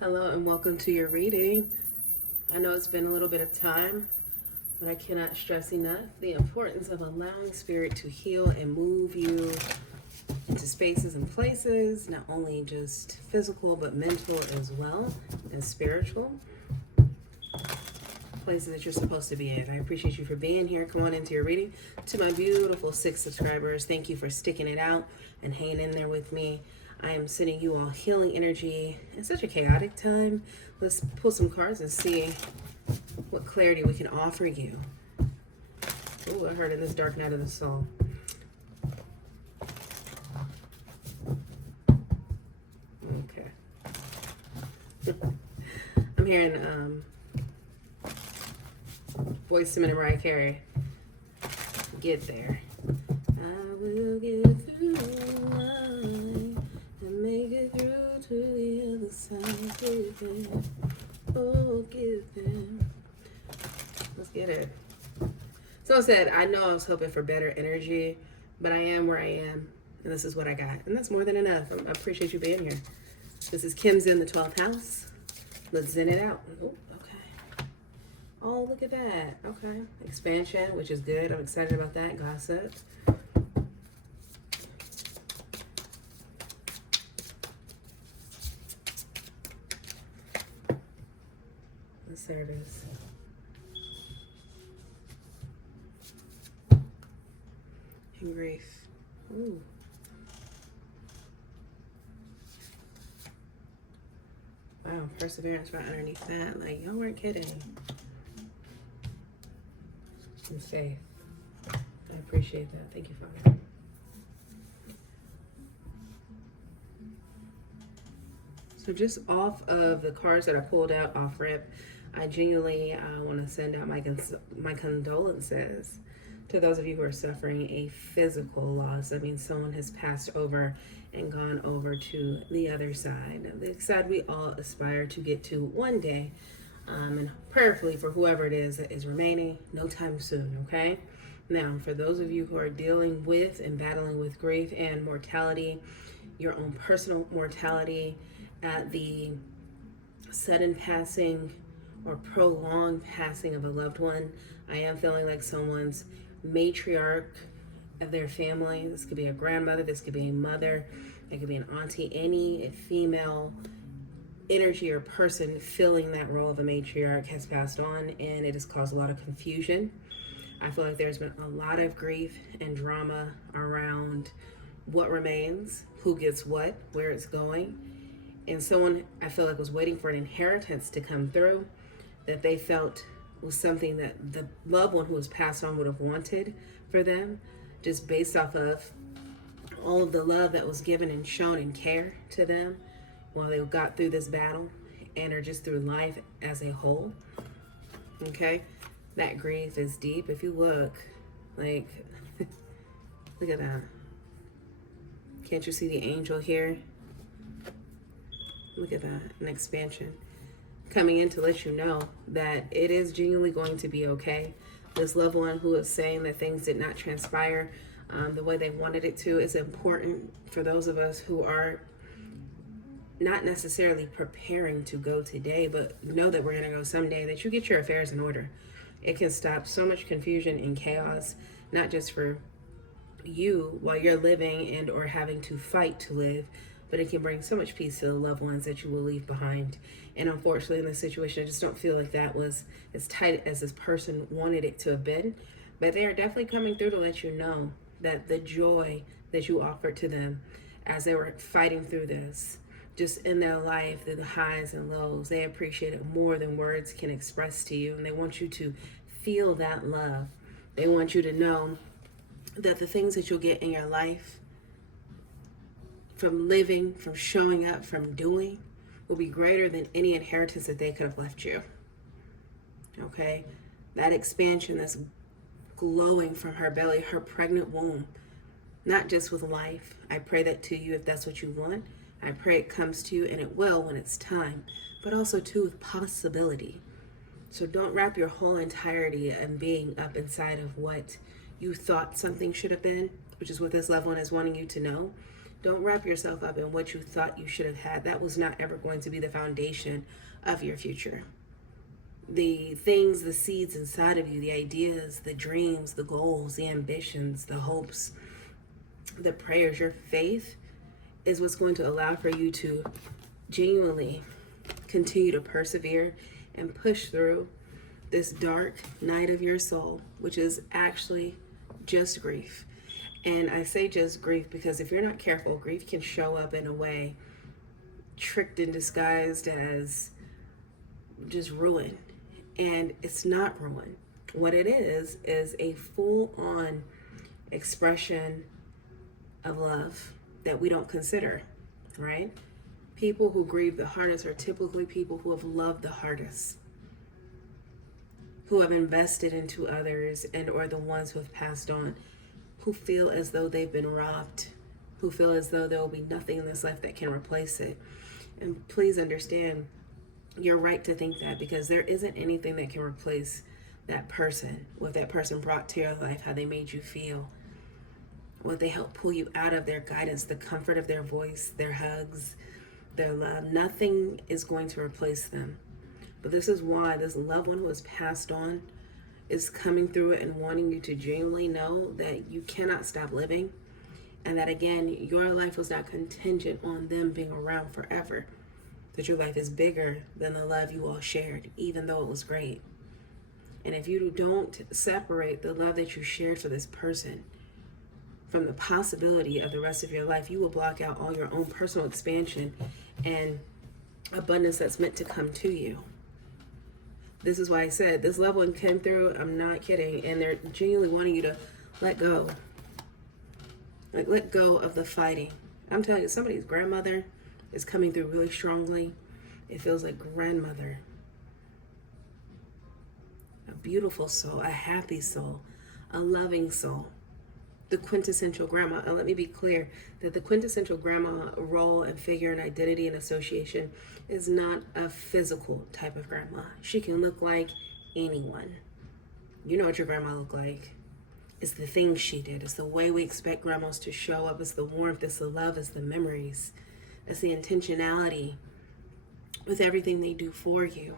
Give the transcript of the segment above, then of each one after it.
Hello and welcome to your reading. I know it's been a little bit of time, but I cannot stress enough the importance of allowing spirit to heal and move you into spaces and places, not only just physical, but mental as well, and spiritual places that you're supposed to be in. I appreciate you for being here. Come on into your reading. To my beautiful 6 subscribers, thank you for sticking it out and hanging in there with me. I am sending you all healing energy in such a chaotic time. Let's pull some cards and see what clarity we can offer you. Oh, I heard in this dark night of the soul. Okay. I'm hearing voice to Mariah Carey. Get there. I will get through line and make it through to the other side. Give them. Oh, give them. Let's get it. Someone said, I know I was hoping for better energy, but I am where I am, and this is what I got. And that's more than enough. I appreciate you being here. This is Kim's in the 12th house. Let's zen it out. Oh, okay. Oh, look at that. Okay. Expansion, which is good. I'm excited about that. Gossip. There it is. And grief. Ooh. Wow, perseverance right underneath that. Like, y'all weren't kidding. And faith. I appreciate that. Thank you, Father. So just off of the cards that I pulled out off rip, I genuinely want to send out my condolences to those of you who are suffering a physical loss. I mean, someone has passed over and gone over to the other side. The side we all aspire to get to one day. And prayerfully for whoever it is that is remaining, no time soon, okay? Now, for those of you who are dealing with and battling with grief and mortality, your own personal mortality, at the sudden passing or prolonged passing of a loved one, I am feeling like someone's matriarch of their family. This could be a grandmother, this could be a mother, it could be an auntie, any female energy or person filling that role of a matriarch has passed on, and it has caused a lot of confusion. I feel like there's been a lot of grief and drama around what remains, who gets what, where it's going. And someone, I feel like, was waiting for an inheritance to come through that they felt was something that the loved one who was passed on would have wanted for them, just based off of all of the love that was given and shown and care to them while they got through this battle and are just through life as a whole. Okay? That grief is deep. If you look, like, look at that. Can't you see the angel here? Look at that, an expansion coming in to let you know that it is genuinely going to be okay. This loved one who is saying that things did not transpire the way they wanted it to is important for those of us who are not necessarily preparing to go today, but know that we're going to go someday, that you get your affairs in order. It can stop so much confusion and chaos, not just for you while you're living and or having to fight to live, but it can bring so much peace to the loved ones that you will leave behind. And unfortunately, in this situation, I just don't feel like that was as tight as this person wanted it to have been. But they are definitely coming through to let you know that the joy that you offered to them as they were fighting through this, just in their life, through the highs and lows, they appreciate it more than words can express to you. And they want you to feel that love. They want you to know that the things that you'll get in your life from living, from showing up, from doing, will be greater than any inheritance that they could have left you. Okay? That expansion that's glowing from her belly, her pregnant womb, not just with life. I pray that to you if that's what you want. I pray it comes to you, and it will when it's time, but also too with possibility. So don't wrap your whole entirety and being up inside of what you thought something should have been, which is what this loved one is wanting you to know. Don't wrap yourself up in what you thought you should have had. That was not ever going to be the foundation of your future. The things, the seeds inside of you, the ideas, the dreams, the goals, the ambitions, the hopes, the prayers, your faith is what's going to allow for you to genuinely continue to persevere and push through this dark night of your soul, which is actually just grief. And I say just grief because if you're not careful, grief can show up in a way tricked and disguised as just ruin. And it's not ruin. What it is a full-on expression of love that we don't consider, right? People who grieve the hardest are typically people who have loved the hardest, who have invested into others and or the ones who have passed on, who feel as though they've been robbed, who feel as though there will be nothing in this life that can replace it. And please understand, you're right to think that, because there isn't anything that can replace that person, what that person brought to your life, how they made you feel, what they helped pull you out of, their guidance, the comfort of their voice, their hugs, their love. Nothing is going to replace them. But this is why this loved one who has passed on is coming through it and wanting you to genuinely know that you cannot stop living, and that again, your life was not contingent on them being around forever. That your life is bigger than the love you all shared, even though it was great. And if you don't separate the love that you shared for this person from the possibility of the rest of your life, you will block out all your own personal expansion and abundance that's meant to come to you. This is why I said this loved one came through, I'm not kidding, and they're genuinely wanting you to let go. Like, let go of the fighting. I'm telling you, somebody's grandmother is coming through really strongly. It feels like grandmother. A beautiful soul, a happy soul, a loving soul. The quintessential grandma. And let me be clear that the quintessential grandma role and figure and identity and association is not a physical type of grandma. She can look like anyone. You know what your grandma looked like. It's the things she did. It's the way we expect grandmas to show up. It's the warmth. It's the love. It's the memories. It's the intentionality with everything they do for you.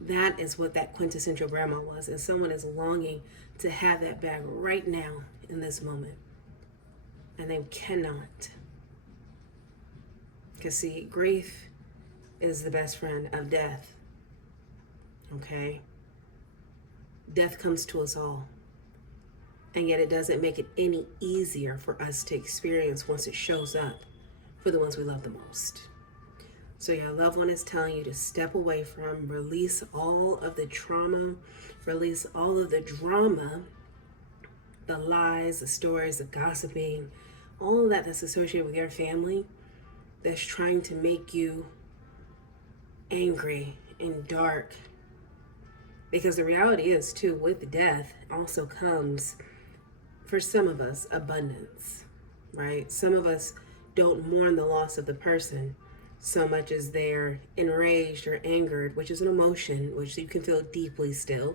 That is what that quintessential grandma was. And someone is longing to have that back right now in this moment. And they cannot. Because see, grief is the best friend of death. Okay? Death comes to us all. And yet it doesn't make it any easier for us to experience once it shows up for the ones we love the most. So your loved one is telling you to step away from, release all of the trauma, release all of the drama, the lies, the stories, the gossiping, all of that that's associated with your family that's trying to make you angry and dark. Because the reality is too, with death also comes, for some of us, abundance, right? Some of us don't mourn the loss of the person so much as they're enraged or angered, which is an emotion which you can feel deeply still.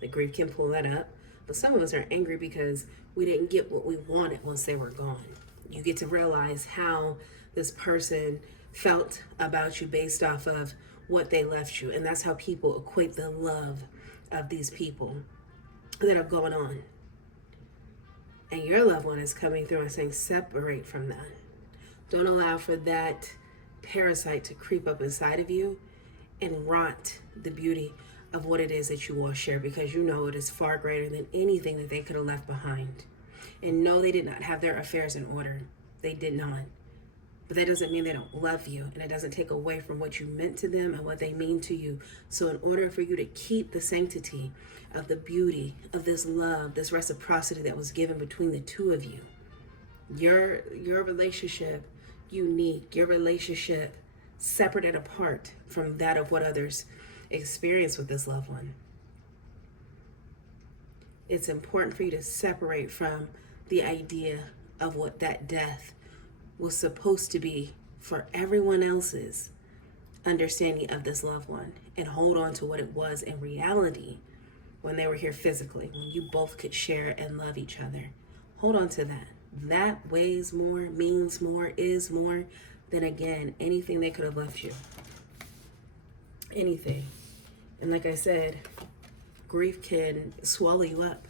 The grief can pull that up. But some of us are angry because we didn't get what we wanted once they were gone. You get to realize how this person felt about you based off of what they left you. And that's how people equate the love of these people that are going on. And your loved one is coming through and saying, separate from that. Don't allow for that parasite to creep up inside of you and rot the beauty of what it is that you all share, because you know it is far greater than anything that they could have left behind. And no, they did not have their affairs in order. They did not. But that doesn't mean they don't love you, and it doesn't take away from what you meant to them and what they mean to you. So in order for you to keep the sanctity of the beauty of this love, this reciprocity that was given between the two of you, your relationship unique, your relationship separate and apart from that of what others experience with this loved one. It's important for you to separate from the idea of what that death was supposed to be for everyone else's understanding of this loved one, and hold on to what it was in reality when they were here physically, when you both could share and love each other. Hold on to that. that weighs more, means more, is more than, again, anything they could have left you. Anything. And like I said, grief can swallow you up.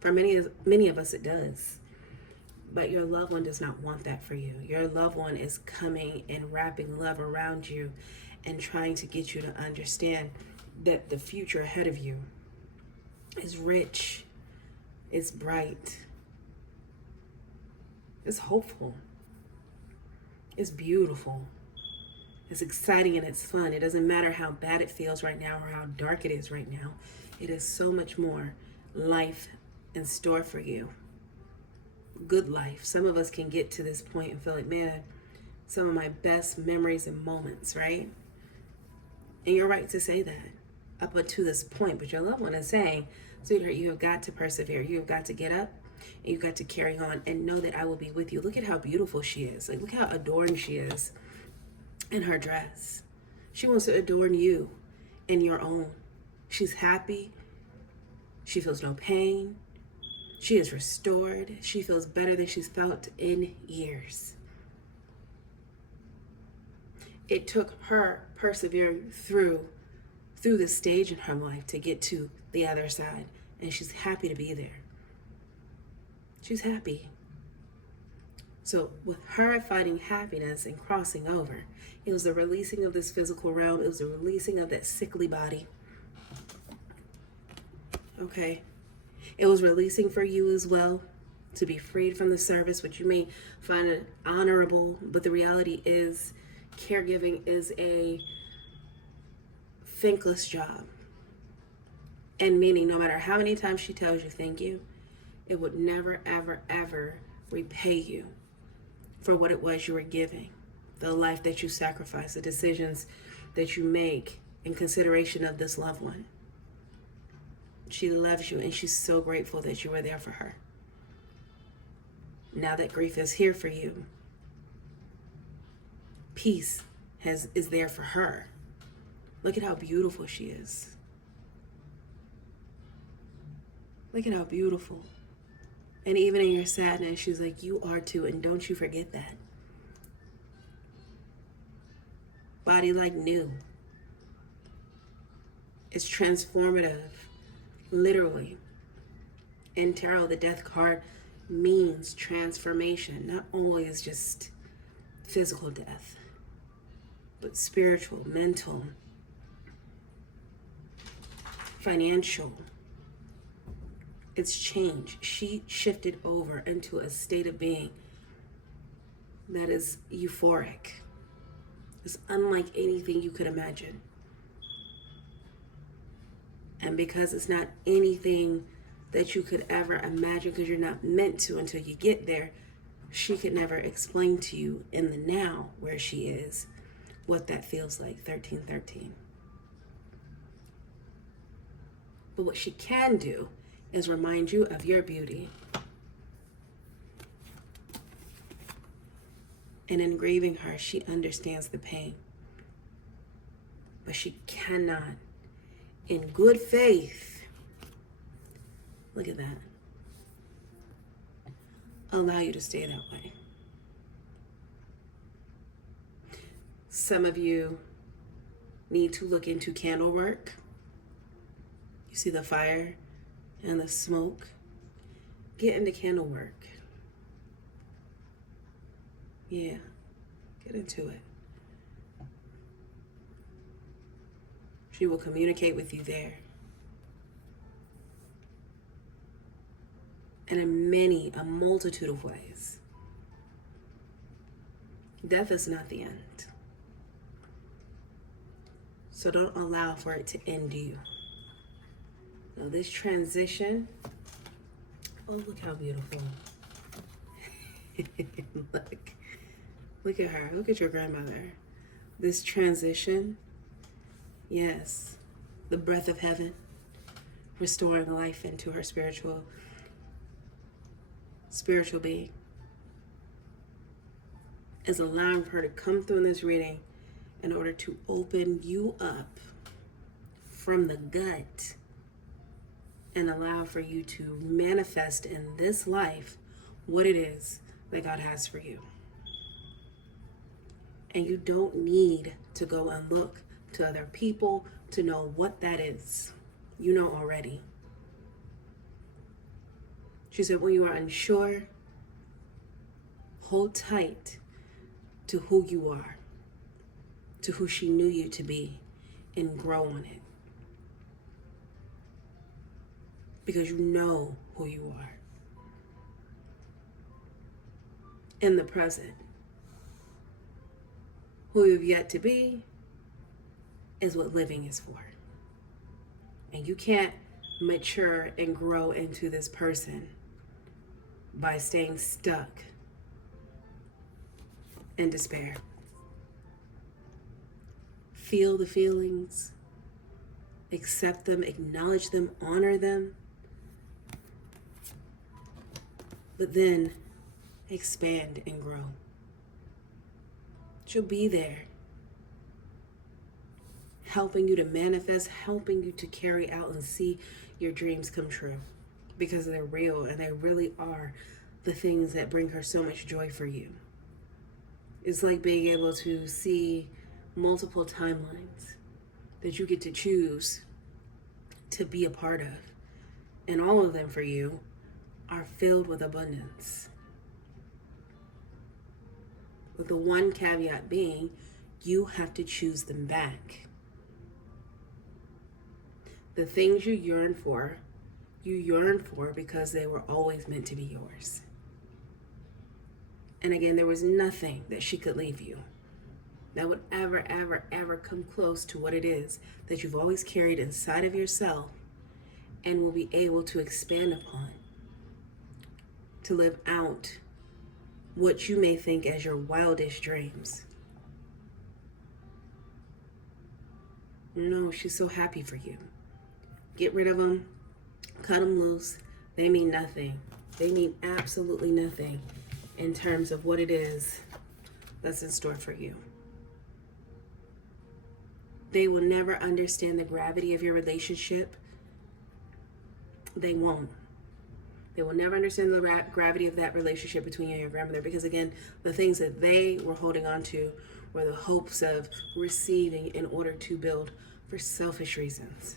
For many of us, it does. But your loved one does not want that for you. Your loved one is coming and wrapping love around you and trying to get you to understand that the future ahead of you is rich, it's bright, it's hopeful, it's beautiful, it's exciting, and it's fun. It doesn't matter how bad it feels right now or how dark it is right now. It is so much more life in store for you. Good life. Some of us can get to this point and feel like, man, some of my best memories and moments, right? And you're right to say that up until this point, but your loved one is saying, sweetheart, you have got to persevere. You have got to get up and you've got to carry on and know that I will be with you. Look at how beautiful she is. Like, look how adorned she is in her dress. She wants to adorn you in your own. She's happy. She feels no pain. She is restored. She feels better than she's felt in years. It took her persevering through this stage in her life to get to the other side, and she's happy to be there. She's happy. So with her finding happiness and crossing over, it was the releasing of this physical realm. It was the releasing of that sickly body. Okay. It was releasing for you as well to be freed from the service, which you may find it honorable, but the reality is caregiving is a thankless job. And meaning no matter how many times she tells you thank you, it would never, ever, ever repay you for what it was you were giving, the life that you sacrifice, the decisions that you make in consideration of this loved one. She loves you and she's so grateful that you were there for her. Now that grief is here for you, peace is there for her. Look at how beautiful she is. Look at how beautiful. And even in your sadness, she's like, you are too, and don't you forget that. Body like new. It's transformative, literally. In tarot, the death card means transformation. Not always just physical death, but spiritual, mental, financial. It's change. She shifted over into a state of being that is euphoric. It's unlike anything you could imagine. And because it's not anything that you could ever imagine, because you're not meant to until you get there, she could never explain to you in the now where she is what that feels like, 1313. But what she can do is remind you of your beauty. And in grieving her, she understands the pain. But she cannot, in good faith, look at that, allow you to stay that way. Some of you need to look into candle work. You see the fire and the smoke. Get into candle work. Yeah, get into it. She will communicate with you there. And in a multitude of ways. Death is not the end. So don't allow for it to end you. Now this transition, oh, look how beautiful. Look at her. Look at your grandmother. This transition, yes, the breath of heaven, restoring life into her spiritual being, is allowing her to come through in this reading in order to open you up from the gut and allow for you to manifest in this life what it is that God has for you. And you don't need to go and look to other people to know what that is. You know already. She said, when you are unsure, hold tight to who you are, to who she knew you to be, and grow on it. Because you know who you are. In the present, who you've yet to be is what living is for. And you can't mature and grow into this person by staying stuck in despair. Feel the feelings, accept them, acknowledge them, honor them, but then expand and grow. She'll be there, helping you to manifest, helping you to carry out and see your dreams come true, because they're real and they really are the things that bring her so much joy for you. It's like being able to see multiple timelines that you get to choose to be a part of, and all of them for you are filled with abundance. With the one caveat being, you have to choose them back. The things you yearn for because they were always meant to be yours. And again, there was nothing that she could leave you that would ever, ever, ever come close to what it is that you've always carried inside of yourself and will be able to expand upon, to live out what you may think as your wildest dreams. No, she's so happy for you. Get rid of them, cut them loose. They mean nothing. They mean absolutely nothing in terms of what it is that's in store for you. They will never understand the gravity of your relationship. They won't. They will never understand the gravity of that relationship between you and your grandmother, because again, the things that they were holding on to were the hopes of receiving in order to build for selfish reasons.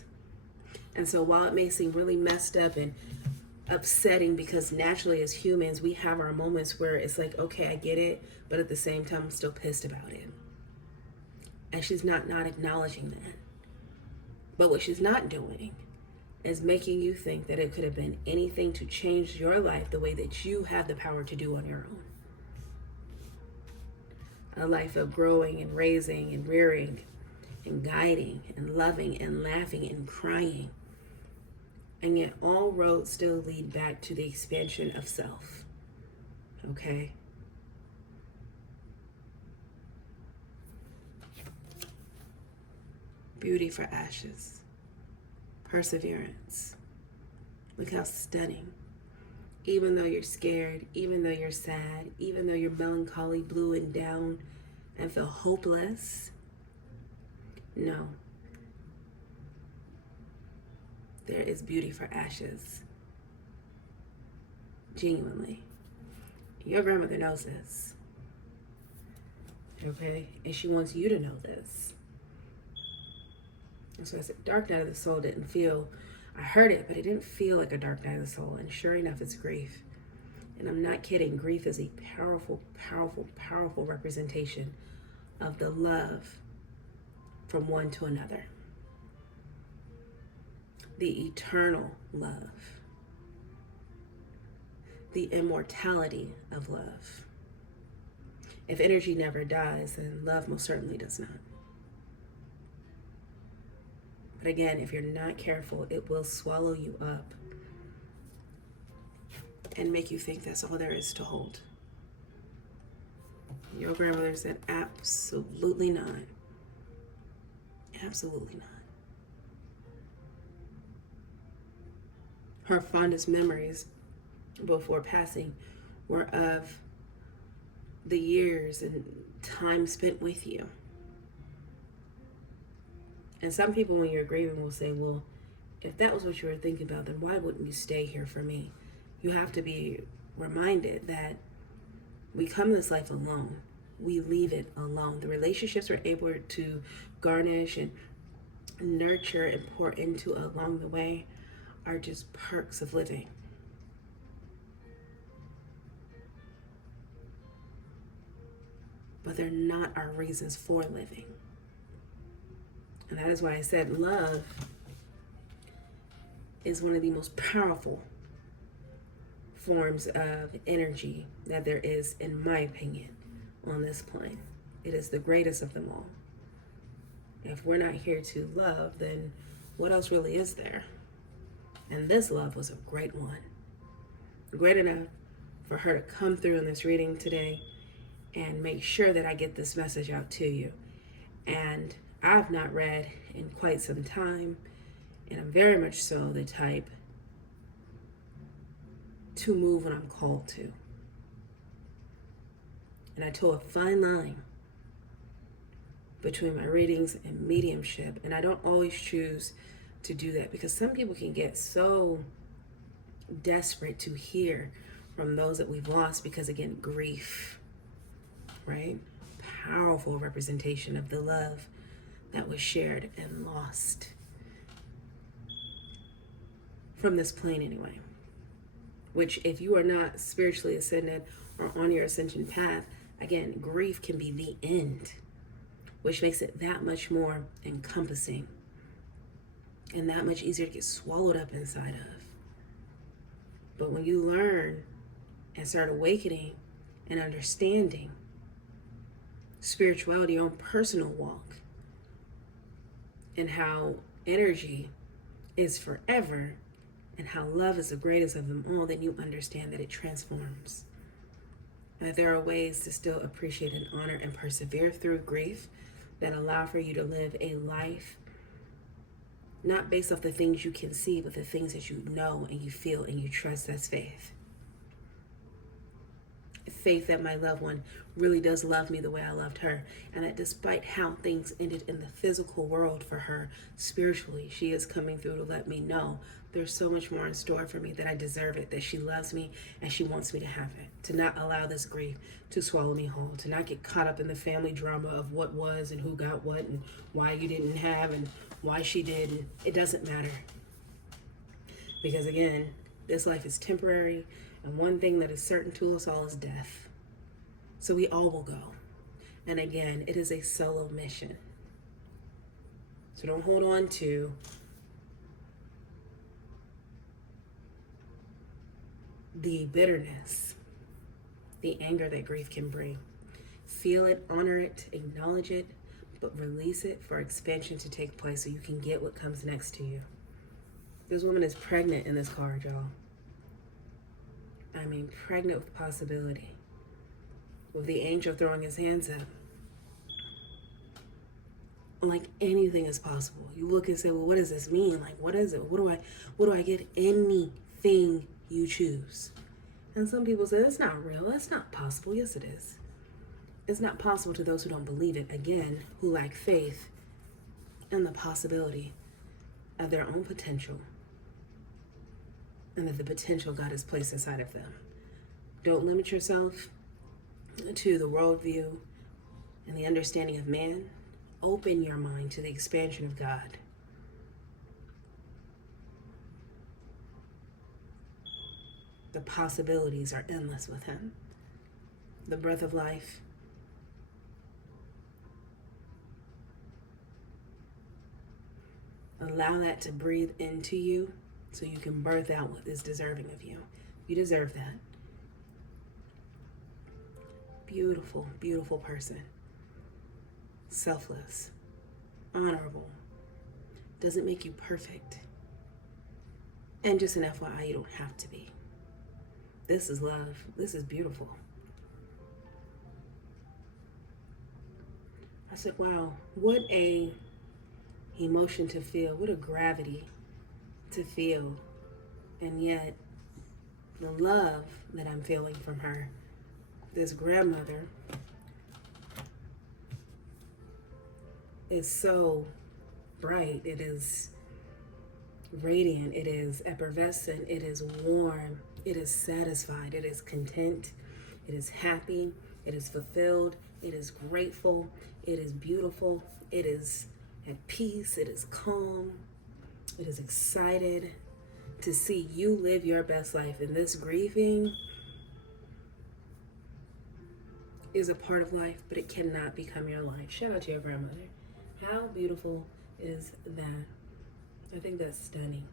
And so while it may seem really messed up and upsetting, because naturally as humans, we have our moments where it's like, okay, I get it, but at the same time, I'm still pissed about it. And she's not acknowledging that. But what she's not doing is making you think that it could have been anything to change your life the way that you have the power to do on your own. A life of growing and raising and rearing and guiding and loving and laughing and crying. And yet all roads still lead back to the expansion of self. Okay? Beauty for ashes. Perseverance. Look how stunning. Even though you're scared, even though you're sad, even though you're melancholy, blue and down, and feel hopeless, no. There is beauty for ashes. Genuinely. Your grandmother knows this. Okay? And she wants you to know this. And so I said, dark night of the soul didn't feel, I heard it, but it didn't feel like a dark night of the soul. And sure enough, it's grief. And I'm not kidding. Grief is a powerful, powerful, powerful representation of the love from one to another. The eternal love. The immortality of love. If energy never dies, then love most certainly does not. But again, if you're not careful, it will swallow you up and make you think that's all there is to hold. Your grandmother said, absolutely not. Absolutely not. Her fondest memories before passing were of the years and time spent with you. And some people, when you're grieving, will say, well, if that was what you were thinking about, then why wouldn't you stay here for me? You have to be reminded that we come this life alone. We leave it alone. The relationships we're able to garnish and nurture and pour into along the way are just perks of living. But they're not our reasons for living. And that is why I said love is one of the most powerful forms of energy that there is, in my opinion, on this plane. It is the greatest of them all. If we're not here to love, then what else really is there? And this love was a great one. Great enough for her to come through in this reading today and make sure that I get this message out to you. And I've not read in quite some time, and I'm very much so the type to move when I'm called to. And I toe a fine line between my readings and mediumship, and I don't always choose to do that because some people can get so desperate to hear from those that we've lost because, again, grief, right? Powerful representation of the love that was shared and lost from this plane anyway. Which, if you are not spiritually ascended or on your ascension path, again, grief can be the end, which makes it that much more encompassing and that much easier to get swallowed up inside of. But when you learn and start awakening and understanding spirituality, your own personal walk, and how energy is forever, and how love is the greatest of them all, then you understand that it transforms. And that there are ways to still appreciate and honor and persevere through grief that allow for you to live a life not based off the things you can see, but the things that you know and you feel and you trust. That's faith. Faith that my loved one really does love me the way I loved her, and that despite how things ended in the physical world for her, spiritually, she is coming through to let me know there's so much more in store for me, that I deserve it, that she loves me and she wants me to have it, to not allow this grief to swallow me whole, to not get caught up in the family drama of what was and who got what and why you didn't have and why she did. And it doesn't matter, because again, this life is temporary, and one thing that is certain to us all is death. So we all will go. And again, it is a solo mission. So don't hold on to the bitterness, the anger that grief can bring. Feel it, honor it, acknowledge it, but release it for expansion to take place so you can get what comes next to you. This woman is pregnant in this card, y'all. I mean, pregnant with possibility. With the angel throwing his hands up. Like anything is possible. You look and say, well, what does this mean? Like, what is it? What do I get? Anything you choose. And some people say, that's not real. That's not possible. Yes, it is. It's not possible to those who don't believe it. Again, who lack faith in the possibility of their own potential, and that the potential God has placed inside of them. Don't limit yourself to the worldview and the understanding of man. Open your mind to the expansion of God. The possibilities are endless with him. The breath of life. Allow that to breathe into you so you can birth out what is deserving of you. You deserve that. Beautiful, beautiful person. Selfless. Honorable. Doesn't make you perfect. And just an FYI, you don't have to be. This is love. This is beautiful. I said, wow, what a emotion to feel. What a gravity to feel. And yet, the love that I'm feeling from her, this grandmother, is so bright. It is radiant. It is effervescent. It is warm. It is satisfied. It is content. It is happy. It is fulfilled. It is grateful. It is beautiful. It is at peace. It is calm. It is excited to see you live your best life. And this grieving is a part of life, but it cannot become your life. Shout out to your grandmother. How beautiful is that? I think that's stunning.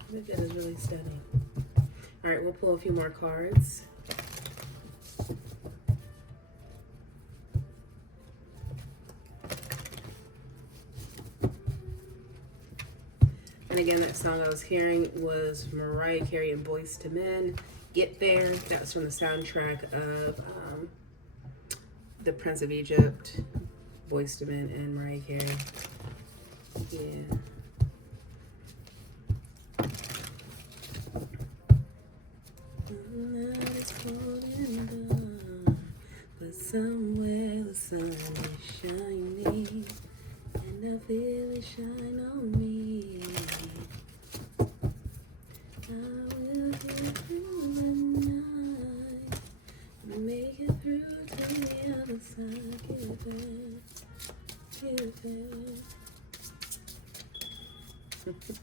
I think that is really stunning. All right, we'll pull a few more cards. And again, that song I was hearing was Mariah Carey and Boyz II Men, Get There. That was from the soundtrack of The Prince of Egypt, Boyz II Men and Mariah Carey. Yeah. But somewhere the sun is shining, and I feel it shine on me. I will get through the night, make it through to the other side. Give it. Okay.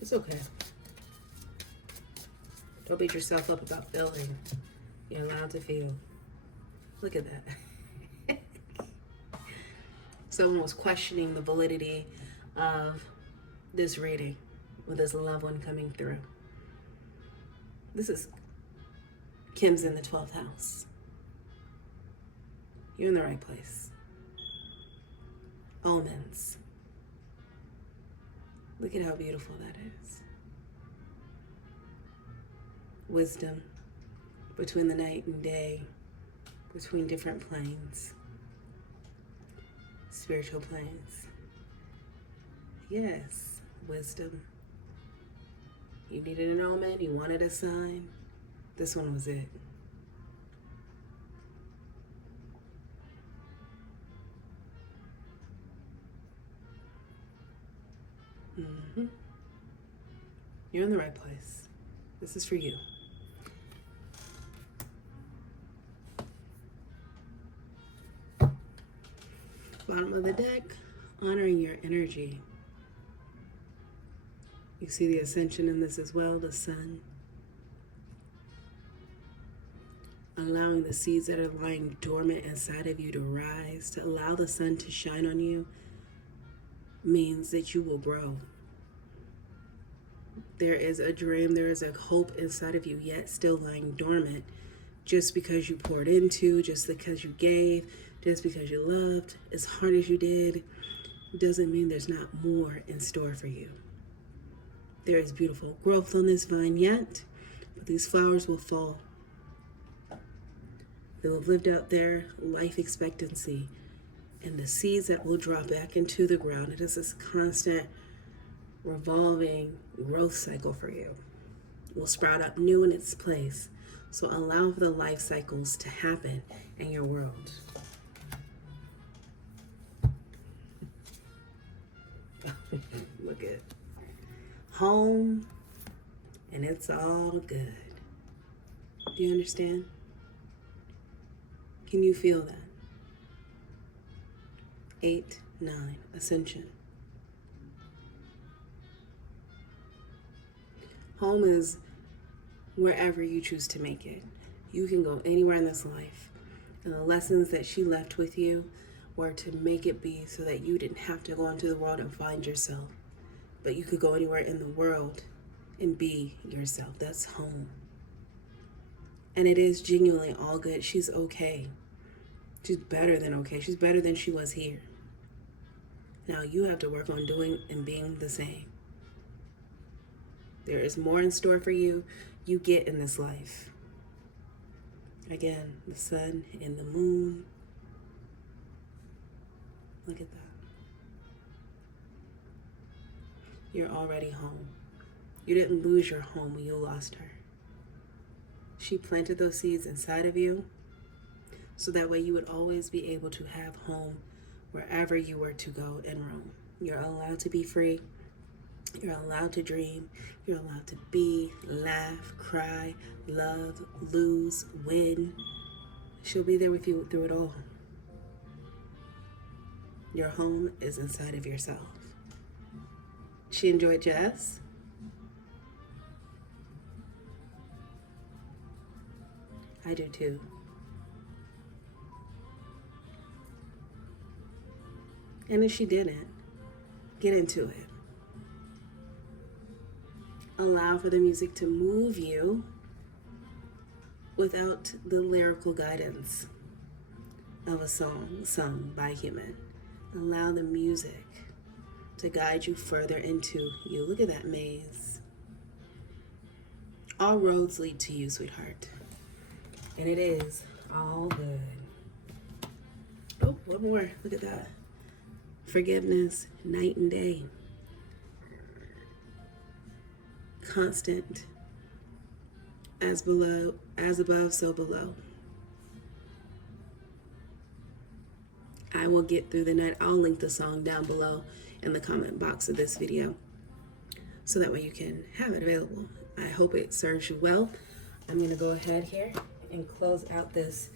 It's okay. Don't beat yourself up about feeling. You're allowed to feel. Look at that. Someone was questioning the validity of this reading with this loved one coming through. This is Kim's in the 12th house. You're in the right place. Omens. Look at how beautiful that is. Wisdom between the night and day, between different planes, spiritual planes. Yes, wisdom. You needed an omen, you wanted a sign. This one was it. Mm-hmm. You're in the right place. This is for you. Bottom of the deck, honoring your energy. You see the ascension in this as well, the sun. Allowing the seeds that are lying dormant inside of you to rise, to allow the sun to shine on you, means that you will grow. There is a dream, there is a hope inside of you, yet still lying dormant. Just because you poured into, just because you gave, just because you loved as hard as you did, doesn't mean there's not more in store for you. There is beautiful growth on this vine yet, but these flowers will fall. They will have lived out their life expectancy, and the seeds that will drop back into the ground. It is this constant revolving growth cycle for you. It will sprout up new in its place. So allow for the life cycles to happen in your world. Look at home, and it's all good. Do you understand? Can you feel that? 8, 9, ascension. Home is wherever you choose to make it. You can go anywhere in this life. And the lessons that she left with you were to make it be so that you didn't have to go into the world and find yourself, but you could go anywhere in the world and be yourself. That's home. And it is genuinely all good. She's okay. She's better than okay. She's better than she was here. Now you have to work on doing and being the same. There is more in store for you. You get in this life. Again, the sun and the moon. Look at that. You're already home. You didn't lose your home when you lost her. She planted those seeds inside of you so that way you would always be able to have home wherever you were to go and roam. You're allowed to be free. You're allowed to dream. You're allowed to be, laugh, cry, love, lose, win. She'll be there with you through it all. Your home is inside of yourself. She enjoyed jazz. I do too. And if she didn't, get into it. Allow for the music to move you without the lyrical guidance of a song sung by a human. Allow the music to guide you further into you. Look at that maze. All roads lead to you, sweetheart. And it is all good. Oh, one more. Look at that. Forgiveness, night and day. Constant. As below, as above, so below. I will get through the night. I'll link the song down below in the comment box of this video so that way you can have it available. I hope it serves you well. I'm going to go ahead here and close out this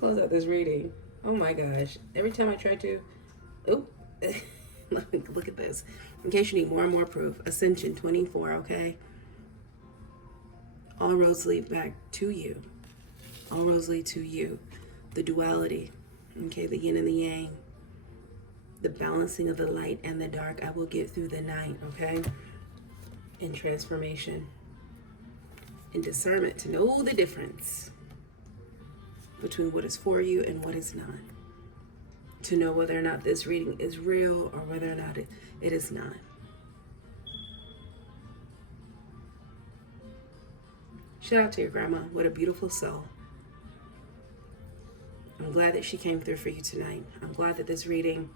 reading. Oh my gosh. Every time I try to, look at this. In case you need more and more proof, Ascension 24, okay? All roads lead back to you. All roads lead to you. The duality, okay? The yin and the yang. The balancing of the light and the dark. I will get through the night, okay? And transformation. And discernment to know the difference between what is for you and what is not. To know whether or not this reading is real or whether or not it is not. Shout out to your grandma. What a beautiful soul. I'm glad that she came through for you tonight. I'm glad that this reading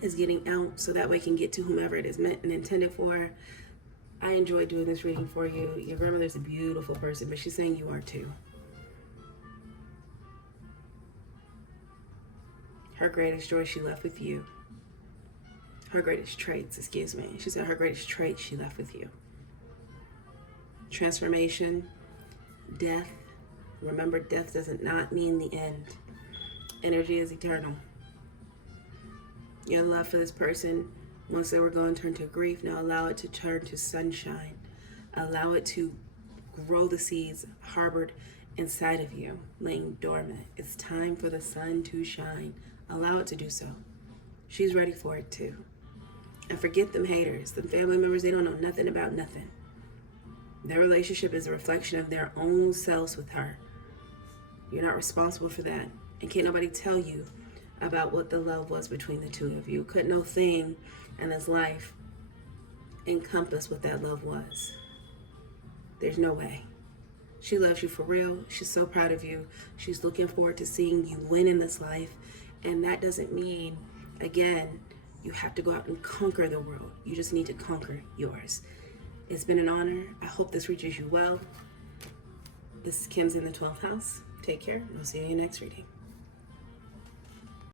is getting out so that way it can get to whomever it is meant and intended for. I enjoy doing this reading for you. Your grandmother's a beautiful person, but she's saying you are too. Her greatest joy she left with you. Her greatest traits, excuse me. She said her greatest traits she left with you. Transformation, death. Remember, death does not mean the end. Energy is eternal. Your love for this person, once they were going, turned to grief. Now allow it to turn to sunshine. Allow it to grow the seeds harbored inside of you, laying dormant. It's time for the sun to shine. Allow it to do so. She's ready for it too. And forget them haters, them family members, they don't know nothing about nothing. Their relationship is a reflection of their own selves with her. You're not responsible for that. And can't nobody tell you about what the love was between the two of you. Could no thing in this life encompass what that love was. There's no way. She loves you for real. She's so proud of you. She's looking forward to seeing you win in this life. And that doesn't mean, again, you have to go out and conquer the world. You just need to conquer yours. It's been an honor. I hope this reaches you well. This is Kim's in the 12th house. Take care. We'll see you in your next reading.